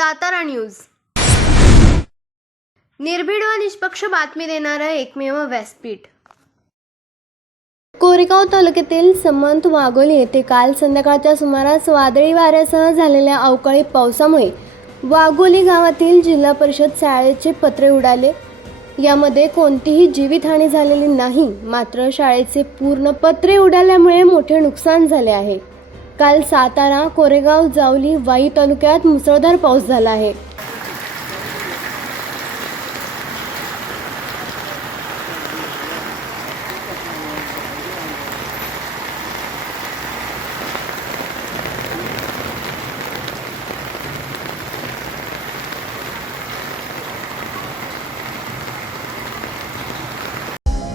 Satara news. निर्भीड व निष्पक्ष बातमी देणारं एकमेव व्यासपीठ. कोरेगाव तालुक्यातील समंत वाघोली येथे काल संध्याकाळच्या सुमारास वादळी वाऱ्यासह झालेल्या अवकाळी पावसामुळे वाघोली गावातील जिल्हा परिषद शाळेचे पत्रे उडाले. यामध्ये कोणतीही जीवितहानी झालेली नाही मात्र शाळेचे पूर्ण पत्रे उडाल्यामुळे मोठे नुकसान झाले आहे. काल सातारा कोरेगाव जावली वाई तालुक्यात मुसळधार पाऊस झाला आहे.